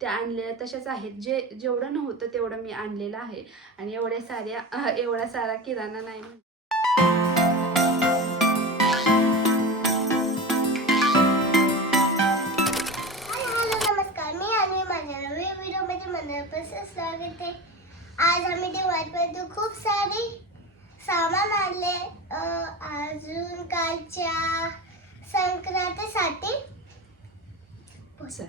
त्या आणलेल्या तशाच आहेत. जे जेवढं नव्हतं तेवढं मी आणलेलं आहे. आणि एवढ्या साऱ्या एवढा सारा किराणा नाही हाय हॅलो नमस्कार. मी आणि माझ्या नवीन व्हिडिओमध्ये. मनापासून स्वागत आहे. आज आम्ही दिवाळीमध्ये खूप सारे सामान आणले. अजून कालच्या संक्रांतीसाठी. सर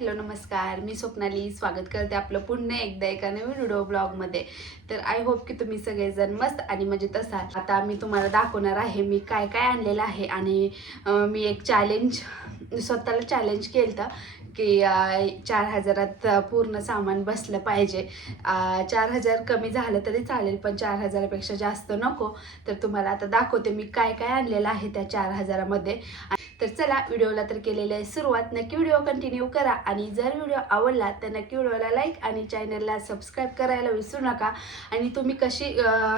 हॅलो नमस्कार. मी स्वप्नाली. स्वागत करते आपलं पुन्हा एकदा एका नवीन व्हिडिओ ब्लॉगमध्ये. तर आय होप की तुम्ही सगळेजण मस्त आणि मजेत असाल. आता मी तुम्हाला दाखवणार आहे मी काय काय आणलेलं आहे आणि मी एक चॅलेंज स्वतःला चॅलेंज केलं तर की चार हजारात पूर्ण सामान बसलं पाहिजे. चार हजार कमी झालं तरी चालेल पण चार हजारापेक्षा जास्त नको. तर तुम्हाला आता दाखवते मी काय काय आणलेलं आहे त्या चार हजारामध्ये. तर चला व्हिडिओला तर केलेली आहे सुरुवात. नक्की व्हिडिओ कंटिन्यू करा आणि जर व्हिडिओ आवडला तर नक्की व्हिडिओला लाईक आणि चॅनलला सबस्क्राईब करायला विसरू नका. आणि तुम्ही कशी आ...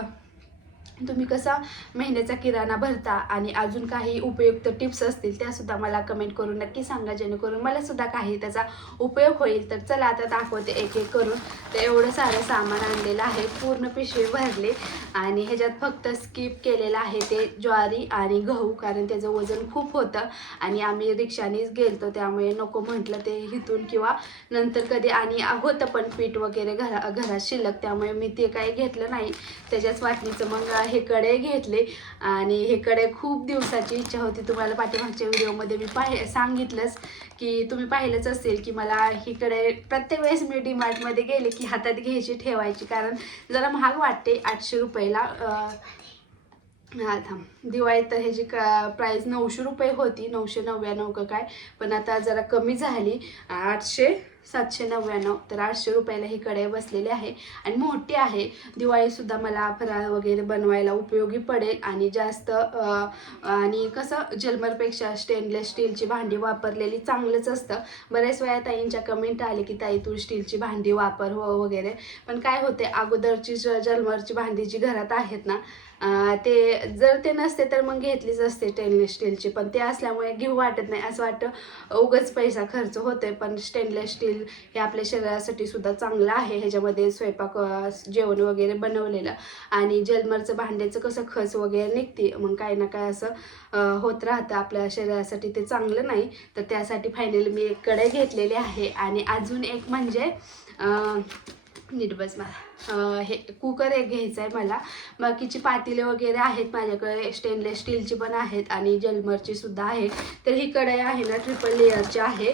तुम्ही कसा महिन्याचा किराणा भरता आणि अजून काही उपयुक्त टिप्स असतील त्यासुद्धा मला कमेंट करून नक्की सांगा. जेणेकरून मला सुद्धा काही त्याचा उपयोग होईल. तर चला आता दाखवते एक एक करून. तर एवढं सारं सामान आणलेलं आहे. पूर्ण पिशवी भरले आणि ह्याच्यात फक्त स्किप केलेलं आहे ते ज्वारी आणि गहू कारण त्याचं वजन खूप होतं आणि आम्ही रिक्षानेच गेलतो त्यामुळे नको म्हटलं ते इथून किंवा नंतर कधी आणि होतं पण पीठ वगैरे घरा घरात शिल्लक त्यामुळे मी ते काही घेतलं नाही. त्याच्याच वाटणीचं मग हे कडे घेतले आणि हे कडे खूप दिवसाची इच्छा होती. तुम्हाला पाठीमागच्या व्हिडिओमध्ये मी पाहि सांगितलंच की तुम्ही पाहिलंच असेल की मला इकडे प्रत्येक वेळेस मी डीमार्टमध्ये गेले की हातात घ्यायची ठेवायची. कारण जरा महाग वाटते आठशे रुपयाला. आता हा थांब. दिवाळीत तर ह्याची का प्राईस नऊशे रुपये होती. नऊशे नव्याण्णव का काय. पण आता जरा कमी झाली. आठशे सातशे नव्याण्णव तर आठशे रुपयाला ही कढई बसलेली आहे. आणि मोठी आहे. दिवाळीसुद्धा मला फराळ वगैरे बनवायला उपयोगी पडेल. आणि जास्त आणि कसं जलमरपेक्षा स्टेनलेस स्टीलची भांडी वापरलेली चांगलंच असतं. बऱ्याच वेळा ताईंच्या कमेंट आले की ताई तू स्टीलची भांडी वापर हो वगैरे. पण काय होते अगोदरची ज- जलमरची भांडी जी घरात आहेत ना ते जर ते नसते तर मग घेतलीच असते स्टेनलेस स्टीलची पण ते असल्यामुळे घेऊ वाटत नाही. असं वाटतं उगाच पैसा खर्च होतोय पण स्टेनलेस स्टील हे आपल्या शरीरासाठी सुद्धा चांगलं आहे. ह्याच्यामध्ये स्वयंपाक जेवण वगैरे बनवलेलं. आणि जलमरचं भांड्याचं कसं खस वगैरे निघते मग काही ना काय असं होत राहतं. आपल्या शरीरासाठी ते चांगलं नाही. तर त्यासाठी फायनली मी एक कढई घेतलेली आहे. आणि अजून एक म्हणजे निर्बस मला. हे कुकर एक घ्यायचं आहे मला. बाकीची पातेले वगैरे आहेत माझ्याकडे. स्टेनलेस स्टीलची पण आहेत आणि जलमरची सुद्धा आहे. तर ही कढई आहे ना ट्रिपल लेअरची आहे.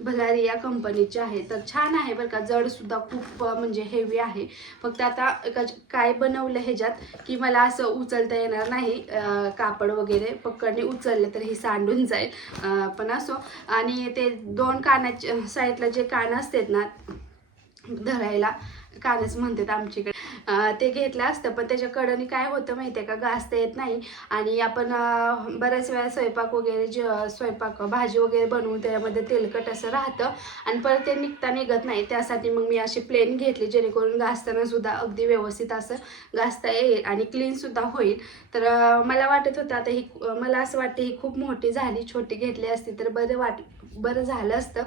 भलारी या कंपनीचे आहे. तर छान आहे बरं का. जडसुद्धा खूप म्हणजे हेवी आहे. फक्त आता काय बनवलं ह्याच्यात की मला असं उचलता येणार नाही कापड वगैरे. पकडने उचलले तर हे सांडून जाईल. पण असो. आणि ते दोन कानाचे साईडला जे कान असतात ना धरायला कालच म्हणतात आमच्याकडे. ते घेतलं असतं पण त्याच्या कडनी काय होतं माहिती आहे का? घासता येत नाही. आणि आपण बऱ्याच वेळा स्वयंपाक वगैरे जे स्वयंपाक भाजी वगैरे बनवून त्याच्यामध्ये तेलकट असं राहतं. आणि परत ते निघता निघत नाही. त्यासाठी मग मी अशी प्लेन घेतली जेणेकरून घासताना सुद्धा अगदी व्यवस्थित असं घासता येईल आणि क्लीनसुद्धा होईल. तर मला वाटत होतं आता ही मला असं वाटतं ही खूप मोठी झाली छोटी घेतली असती तर बरं वाट बरं झालं असतं.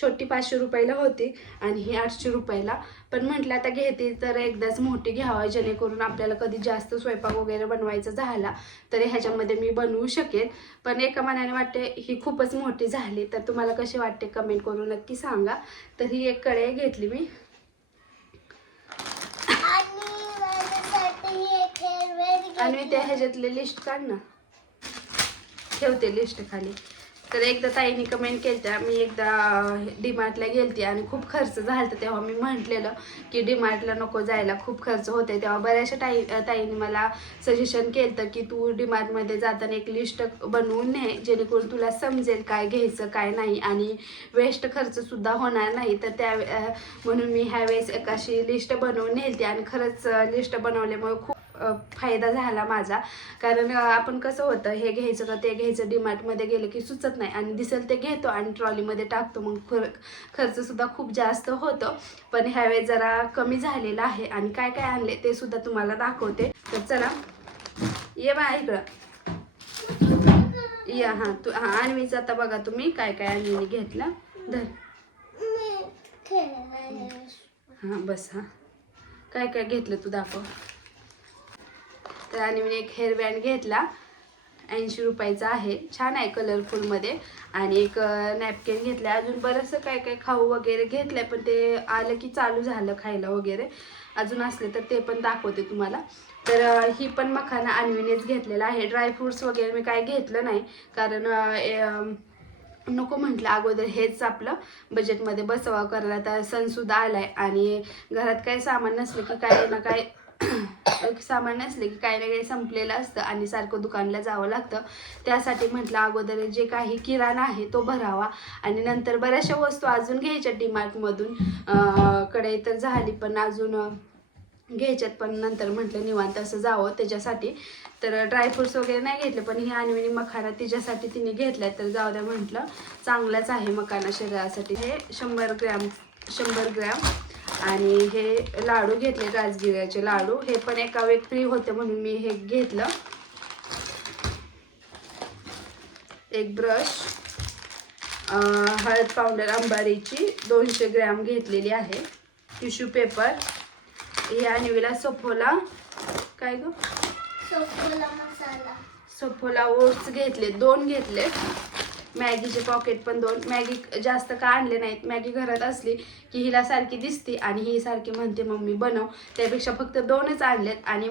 छोटी पाचशे रुपयाला होती आणि ही आठशे रुपयाला. पण म्हटलं आता घेते तर एकदाच मोठी घ्यावं जेणेकरून आपल्याला कधी जास्त स्वयंपाक वगैरे बनवायचा झाला तर ह्याच्यामध्ये मी बनवू शकेल पण एका मनाने वाटते ही खूपच मोठी झाली. तर तुम्हाला कशी वाटते कमेंट करून नक्की सांगा. तर ही एक कढई घेतली मी. आणि आणि त्या ह्याच्यातले लिस्ट काढ ना. ठेवते लिस्ट खाली. तर एकदा ताईने कमेंट केलं मी एकदा डीमार्टला गेलते आणि खूप खर्च झाला तेव्हा मी म्हटलेलं की डीमार्टला नको जायला खूप खर्च होते तेव्हा बऱ्याचशा ताई ताईने मला सजेशन केलं की तू डीमार्टमध्ये जाताना एक लिस्ट बनवून ने जेणेकरून तुला समजेल काय घ्यायचं काय नाही. आणि वेस्ट खर्चसुद्धा होणार नाही. तर त्या म्हणून मी ह्यावेळेस एकाशी एक अशी लिस्ट बनवून नेलते. आणि खरंच लिस्ट बनवल्यामुळे खूप फायदा झाला माझा. कारण आपण कसं होतं हे घ्यायचं का ते घ्यायचं डीमार्टमध्ये गेलं की सुचत नाही आणि दिसेल ते घेतो आणि ट्रॉलीमध्ये टाकतो. मग खर खर्चसुद्धा खूप जास्त होतं. पण ह्यावेळेस जरा कमी झालेला आहे आणि काय काय आणले ते सुद्धा तुम्हाला दाखवते. तर चला ये बा इकडं. या हा तू हा आणवीचं आता बघा तुम्ही काय काय आणवीने घेतलं. धर. हा बस हा. काय काय घेतलं तू दाखव. तर मी एक हेअर बँड घेतला. ऐंशी रुपयाचा आहे. छान आहे कलरफुलमध्ये आणि एक नॅपकिन घेतलं. अजून बरंचसं काय काय खाऊ वगैरे घेतलं आहे पण ते आलं की चालू झालं खायला वगैरे. अजून असले तर ते पण दाखवते तुम्हाला. तर ही पण मखाना अनविनेच घेतलेला आहे. ड्रायफ्रूट्स वगैरे मी काय घेतलं नाही. कारण नको म्हटलं अगोदर हेच आपलं बजेटमध्ये बसवा करायला. तर सणसुद्धा आला आहे आणि घरात काही सामान नसलं की काय ना काय सामान नसले की काही ना काही संपलेलं असतं आणि सारखं दुकानला जावं लागतं. त्यासाठी म्हटलं अगोदर जे काही किराणा आहे तो भरावा. आणि नंतर बऱ्याचशा वस्तू अजून घ्यायच्या डीमार्टमधून. कडे तर झाली पण अजून घ्यायच्यात पण नंतर म्हटलं निवांत असं जावं त्याच्यासाठी. तर ड्रायफ्रुट्स वगैरे नाही घेतले पण ही आणविणी मखाना तिच्यासाठी तिने घेतलाय तर जाऊ द्या म्हटलं चांगलाच आहे मखाना शरीरासाठी. हे शंभर ग्रॅम शंभर ग्रॅम आणि हे लाडू घेतले राजगिऱ्याचे लाडू. हे पण एका फ्री होते म्हणून मी हे घेतलं. एक ब्रश हळद पावडर अंबारीची दोनशे ग्रॅम घेतलेली आहे. टिश्यू पेपर हे आणवीला सफोला. काय ग? मसाला. सफोला ओट्स घेतले दोन घेतले मॅगीचे पॉकेट पण दोन. मॅगी जास्त का आणले नाहीत? मॅगी घरात असली की हिला सारखी दिसते आणि ही सारखी म्हणते मम्मी बनव. त्यापेक्षा फक्त दोनच आणलेत आणि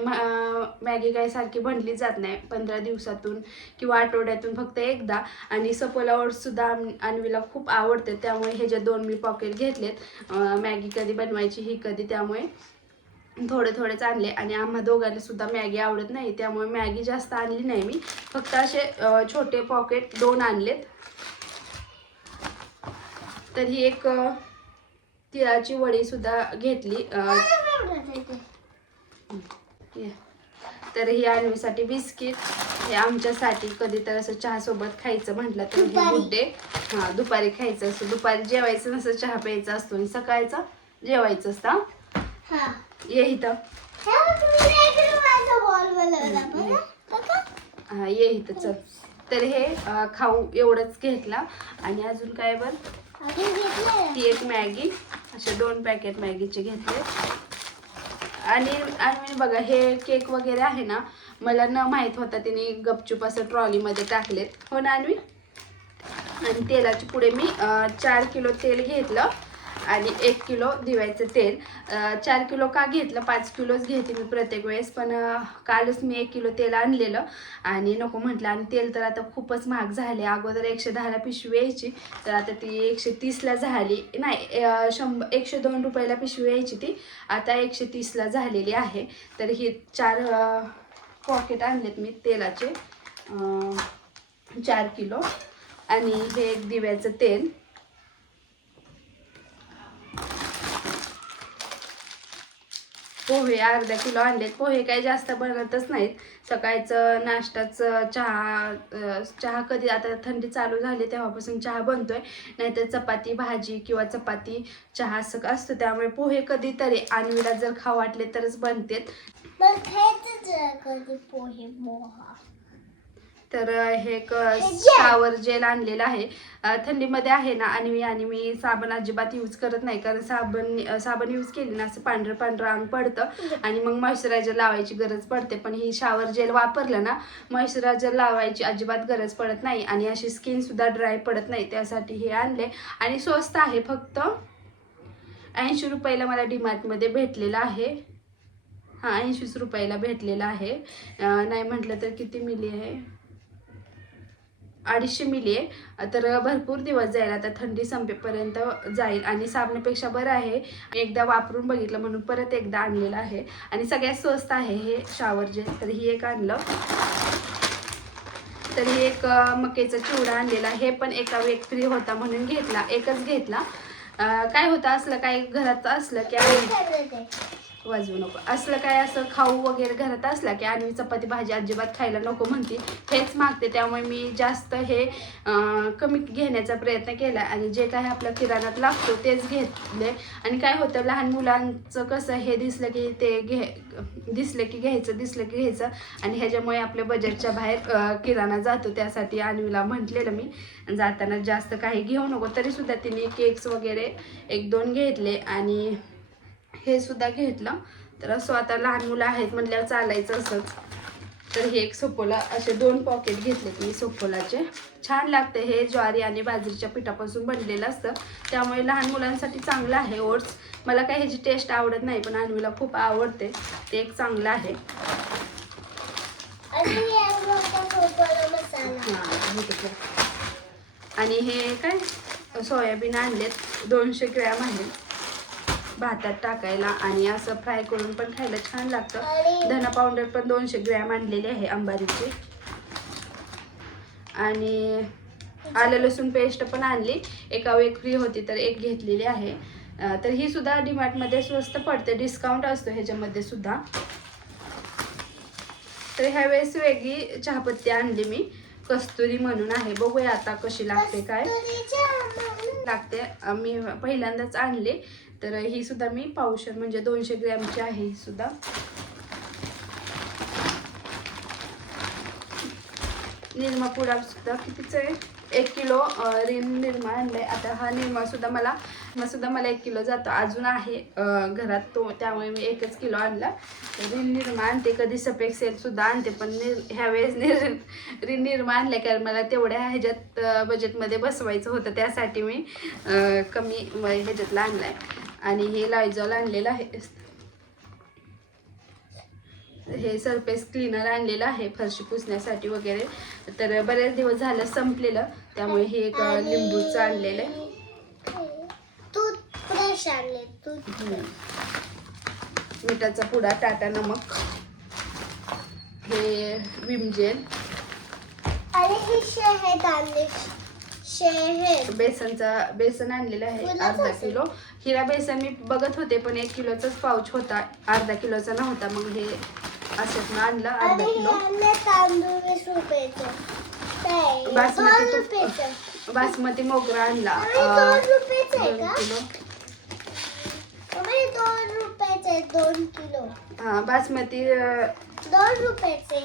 मॅगी काय सारखी बनली जात नाही. पंधरा दिवसातून किंवा आठवड्यातून फक्त एकदा. आणि सपोला ओट्ससुद्धा आणवीला खूप आवडते. त्यामुळे हे जे दोन मी पॉकेट घेतलेत. मॅगी कधी बनवायची ही कधी त्यामुळे थोडे थोडेच आणले आणि आम्हा दोघांना सुद्धा मॅगी आवडत नाही त्यामुळे मॅगी जास्त आणली नाही मी फक्त असे छोटे पॉकेट दोन आणलेत तर ही एक तिळाची वडी सुद्धा घेतली. तर ही आणवीसाठी बिस्किट हे आमच्यासाठी कधी तर असं चहा सोबत खायचं म्हटलं तर हे दुपारी. गुड्डे हा दुपारी खायचं असतं दुपारी जेवायचं नसतं चहा प्यायचा असतो आणि सकाळचं जेवायचं असतं. ये इथं. हे. हा ये इथं चल. तर हे अ, खाऊ एवढंच घेतला. आणि अजून काय बर? ती एक मॅगी. असे दोन पॅकेट मॅगीचे घेतले आणि आणि बघा हे केक वगैरे आहे ना मला न माहीत होता तिने गपचूप असं ट्रॉलीमध्ये टाकलेत. हो ना अन्वी? आणि तेलाचे पुढे मी अ, चार किलो तेल घेतलं. आणि एक किलो दिव्याचं तेल. चार किलो का घेतलं? पाच किलोच घेते मी प्रत्येक वेळेस पण कालच मी एक किलो तेल आणलेलं. आणि नको म्हटलं आणि तेल तर आता खूपच महाग झाले. अगोदर एकशे दहाला पिशवी यायची तर आता ती एकशे तीसला झाली. नाही शंभ शंभर एकशे दोन रुपयाला पिशवी यायची ती. आता एकशे तीसला झालेली आहे. तर ही चार पॉकेट आणलेत मी तेलाचे. चार किलो. आणि हे एक दिव्याचं तेल. पोहे अर्धा किलो आणलेत. पोहे काही जास्त बनतच नाहीत. सकाळचं नाश्ताचं चहा चहा कधी आता थंडी चालू झाली तेव्हापासून चहा बनतोय. नाहीतर चपाती भाजी किंवा चपाती चहा असं असतं. त्यामुळे पोहे कधीतरी आणवीला जर खाऊ वाटले तरच बनतेत. पोहे मोहा. तर हे एक. शावर जेल आणलेलं आहे. थंडीमध्ये आहे ना आणि मी आणि मी साबण अजिबात यूज करत नाही. कारण साबण साबण यूज केली ना असं पांढरं पांढरं अंग पडतं. आणि मग मॉइश्चरायझर लावायची गरज पडते. पण ही शावर जेल वापरलं ना मॉइश्चरायझर लावायची अजिबात गरज पडत नाही. आणि अशी स्किन सुद्धा ड्राय पडत नाही. त्यासाठी हे आणले. आणि स्वस्त आहे फक्त ऐंशी रुपयाला मला डीमार्टमध्ये भेटलेलं आहे. हां ऐंशीच रुपयाला भेटलेलं आहे. नाही म्हटलं तर किती मिली आहे? अडीचशे मिली आहे. तर भरपूर दिवस जाईल. आता थंडी संपेपर्यंत जाईल आणि साबणापेक्षा बरं आहे. एकदा वापरून बघितलं म्हणून परत एकदा आणलेलं आहे. आणि सगळ्यात स्वस्त आहे हे शावर जे तर ही एक आणलं. तर ही एक अ, मकेचा चिवडा आणलेला. हे पण एका वेग फ्री होता म्हणून घेतला. एकच घेतला. काय होतं असलं काय घरात असलं की वाजवू नको. असलं काय असं खाऊ वगैरे घरात असला की आणि चपाती भाजी अजिबात खायला नको म्हणते. हेच मागते त्यामुळे मी जास्त हे कमी घेण्याचा प्रयत्न केला. आणि जे काय आपल्या किराणात लागतो तेच घेतले. आणि काय होतं लहान मुलांचं कसं हे दिसलं की ते घे दिसलं की घ्यायचं दिसलं की घ्यायचं. आणि ह्याच्यामुळे आपल्या बजेटच्या बाहेर किराणा जातो. त्यासाठी आणवीला म्हटलेलं मी जाताना जास्त काही घेऊ नको. तरीसुद्धा तिने केक्स वगैरे एक दोन घेतले. आणि हे सुद्धा घेतलं. तर असं आता लहान मुलं आहेत म्हटल्यावर चालायचं असंच. तर हे एक सोपोला असे दोन पॉकेट घेतले मी सोपोलाचे. छान लागते हे ज्वारी आणि बाजरीच्या पिठापासून बनलेलं असतं. त्यामुळे लहान मुलांसाठी चांगलं आहे ओट्स. मला काही ह्याची टेस्ट आवडत नाही पण अन्वीला खूप आवडते. ते एक चांगलं आहे. आणि हां काय? सोयाबीन आणलेत. दोनशे ग्रॅम आहे. भातात टाकायला आणि असं फ्राय करून पण खायला छान लागतं. धना पावडर पण दोनशे ग्रॅम आणलेली आहे अंबारीची. आणि आलं लसूण पेस्ट पण आणली. एका एक फ्री होती तर एक घेतलेली आहे. तर ही सुद्धा डीमार्टमध्ये स्वस्त पडते. डिस्काउंट असतो ह्याच्यामध्ये सुद्धा. तर ह्या वेळेस वेगळी चहापत्ती आणली मी. कस्तुरी म्हणून आहे. बघूया आता कशी लागते काय. लागते. मी पहिल्यांदाच आणले. तर ही सुद्धा मी पावशर म्हणजे दोनशे ग्रॅमची आहे ही सुद्धा. निरमा पुडा सुद्धा कितीच आहे? एक किलो अं, रिन निरमा आणलाय. आता हा निरमा सुद्धा मला मग सुद्धा मला एक किलो जातो. अजून आहे घरात तो त्यामुळे मी एकच किलो आणला. रिन निरमा आणते. कधी सफेद सेल सुद्धा आणते पण निर ह्या वेळेस निर रिन निरमा आणले कारण मला तेवढ्या ह्याच्यात बजेटमध्ये बसवायचं होतं. त्यासाठी मी कमी ह्याच्यातला आणलाय. आणि हे लायझॉल आणलेलं आहे. हे सरफेस क्लीनर आणलेलं आहे फरशी पुसण्यासाठी वगैरे. तर बरेच दिवस झालं संपलेलं त्यामुळे हे एक लिंबूचं आणलेलं आहे. मिठाचा पुडा टाटा नमक. हे विम जेल. आणि हे शहद आणले शहद. बेसनचा बेसन आणलेलं आहे अर्धा. किलो. हिरा बेसन मी बघत होते पण एक किलोचाच पाऊच होता अर्धा किलोचा नव्हता मग हे असंच आणलं आणि अर्धा किलो? बासमती बासमती मोगरा आणला. दोन किलो. हा बासमती दोन रुपयाचे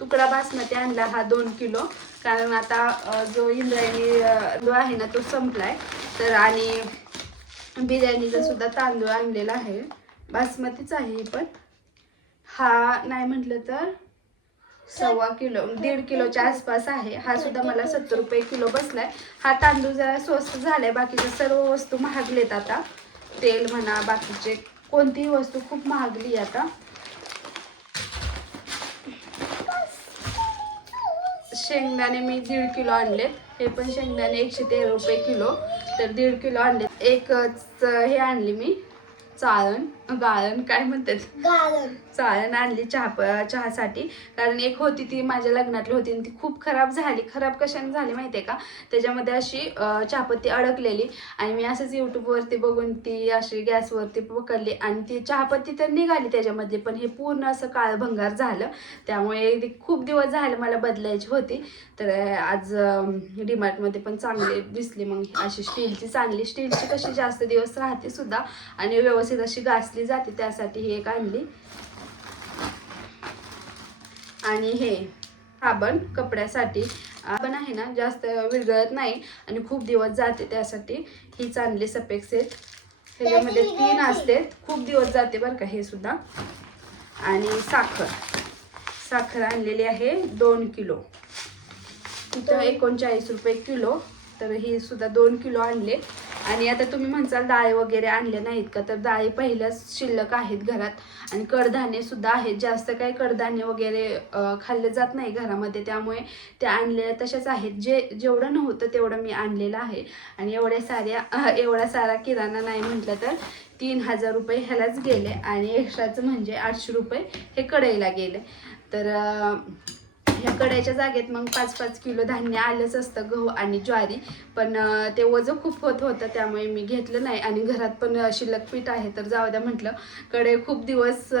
तुकडा बासमती आणला हा दोन किलो. कारण आता जो इंद्रायणी जो आहे ना तो संपलाय. तर आणि बिर्याणीचा सुद्धा तांदूळ आणलेला आहे. बासमतीच आहे पण. हा नाही म्हटलं तर सव्वा किलो दीड किलोच्या आसपास आहे. हा सुद्धा मला सत्तर रुपये किलो बसलाय. हा तांदूळ जरा स्वस्त झालाय. बाकीच्या सर्व वस्तू महागलेत आता. तेल म्हणा बाकीचे कोणतीही वस्तू खूप महागली आता. शेंगदाणे मी दीड किलो आणलेत. हे पण शेंगदाणे एकशे तेरा रुपये किलो. तर दीड किलो आणलेत. एकच हे आणली मी. चाळण. गाळण काय म्हणतात? गाळण. चाळण आणली चहा चहासाठी. कारण एक होती ती माझ्या लग्नातली होती आणि ती खूप खराब झाली. खराब कशाने झाली माहिती आहे का? त्याच्यामध्ये अशी चहापत्ती अडकलेली आणि मी असंच यूट्यूबवरती बघून ती अशी गॅसवरती पकडली आणि ती चहापत्ती तर निघाली त्याच्यामध्ये पण हे पूर्ण असं काळ भंगार झालं. त्यामुळे खूप दिवस झाले मला बदलायची होती. तर आज डीमार्टमध्ये पण चांगली दिसली मग. अशी स्टीलची चांगली स्टीलची कशी जास्त दिवस राहते सुद्धा आणि व्यवस्थित अशी घासली जाते त्यासाठी ही एक आणली. आणि हे साबण कपड्यासाठी आपण आहे ना जास्त विरघळत नाही आणि खूप दिवस जाते त्यासाठी. हीच आणली सपेक सेट. ह्याच्यामध्ये तीन. असते. खूप दिवस जाते बरं का हे सुद्धा. आणि साखर. साखर आणलेली आहे दोन किलो. तिथं एकोणचाळीस रुपये किलो. तर ही सुद्धा दोन किलो आणले. आणि आता तुम्ही म्हणसाल डाळी वगैरे आणल्या नाहीत का? तर डाळी पहिल्याच शिल्लक आहेत घरात. आणि कडधान्य सुद्धा आहेत. जास्त काही कडधान्य वगैरे खाल्लं जात नाही घरामध्ये. त्यामुळे त्या आणलेल्या तशाच आहेत. जे जेवढं नव्हतं तेवढं मी आणलेलं आहे. आणि एवढ्या साऱ्या एवढा सारा किराणा नाही म्हटलं तर तीन हजार रुपये ह्यालाच गेले. आणि एक्स्ट्राचं म्हणजे आठशे रुपये हे कढईला गेले. तर ह्या कड्याच्या जागेत मग पाच पाच किलो धान्य आलंच असतं गहू आणि ज्वारी. पण ते वजन खूप होत होतं त्यामुळे मी घेतलं नाही. आणि घरात पण शिल्लक पीठ आहे तर जाऊ द्या म्हटलं कडे खूप दिवस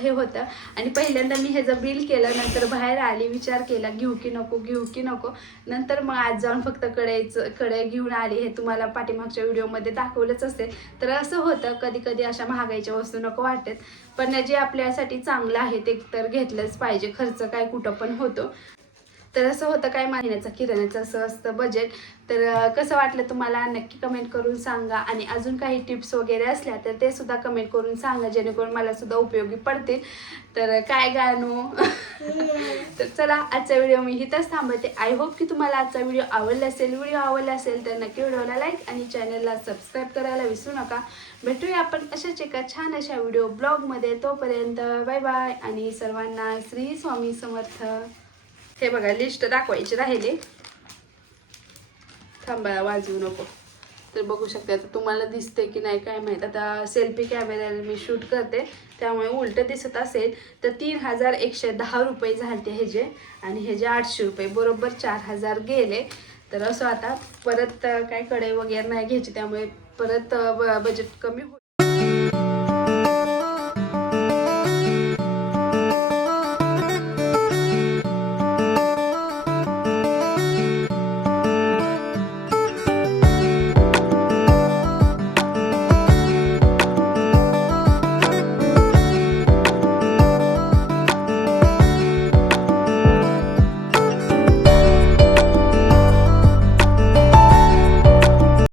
हे होतं. आणि पहिल्यांदा मी ह्याचं बिल केलं नंतर बाहेर आली विचार केला घेऊ की नको घेऊ की नको. नंतर मग आज जाऊन फक्त कढईचं कढई घेऊन आली. हे तुम्हाला पाठीमागच्या व्हिडिओमध्ये दाखवलंच असेल. तर असं होतं कधी कधी अशा महागाईच्या वस्तू नको वाटतात पण जे आपल्यासाठी चांगलं आहे ते तर घेतलंच पाहिजे. खर्च काय कुठं पण होतो. तर असं होतं काय महिन्याचा किराण्याचं असं असतं बजेट तर कसं वाटलं तुम्हाला? नक्की कमेंट करून सांगा. आणि अजून काही टिप्स वगैरे असल्या तर ते सुद्धा कमेंट करून सांगा जेणेकरून मला सुद्धा उपयोगी पडतील. तर काय गाणू? तर चला आजचा व्हिडिओ मी इथंच थांबते आय होप की तुम्हाला आजचा व्हिडिओ आवडला असेल. व्हिडिओ आवडला असेल तर नक्की व्हिडिओला लाईक आणि चॅनलला सबस्क्राईब करायला विसरू नका. भेटूया आपण अशाच एका छान अशा व्हिडिओ ब्लॉगमध्ये तोपर्यंत बाय बाय आणि सर्वांना श्री स्वामी समर्थ. हे बघा लिस्ट दाखवायची राहिली. थांबा वाजवू नको. तर बघू शकते आता तुम्हाला दिसते की नाही काय माहीत. आता सेल्फी कॅमेऱ्याने मी शूट करते त्यामुळे उलटं दिसत असेल तर तीन हजार एकशे दहा रुपये झाले ह्याचे आणि ह्याचे आठशे रुपये बरोबर चार हजार गेले. तर असं आता परत काय कडे वगैरे नाही घ्यायची त्यामुळे परत बजेट कमी होईल.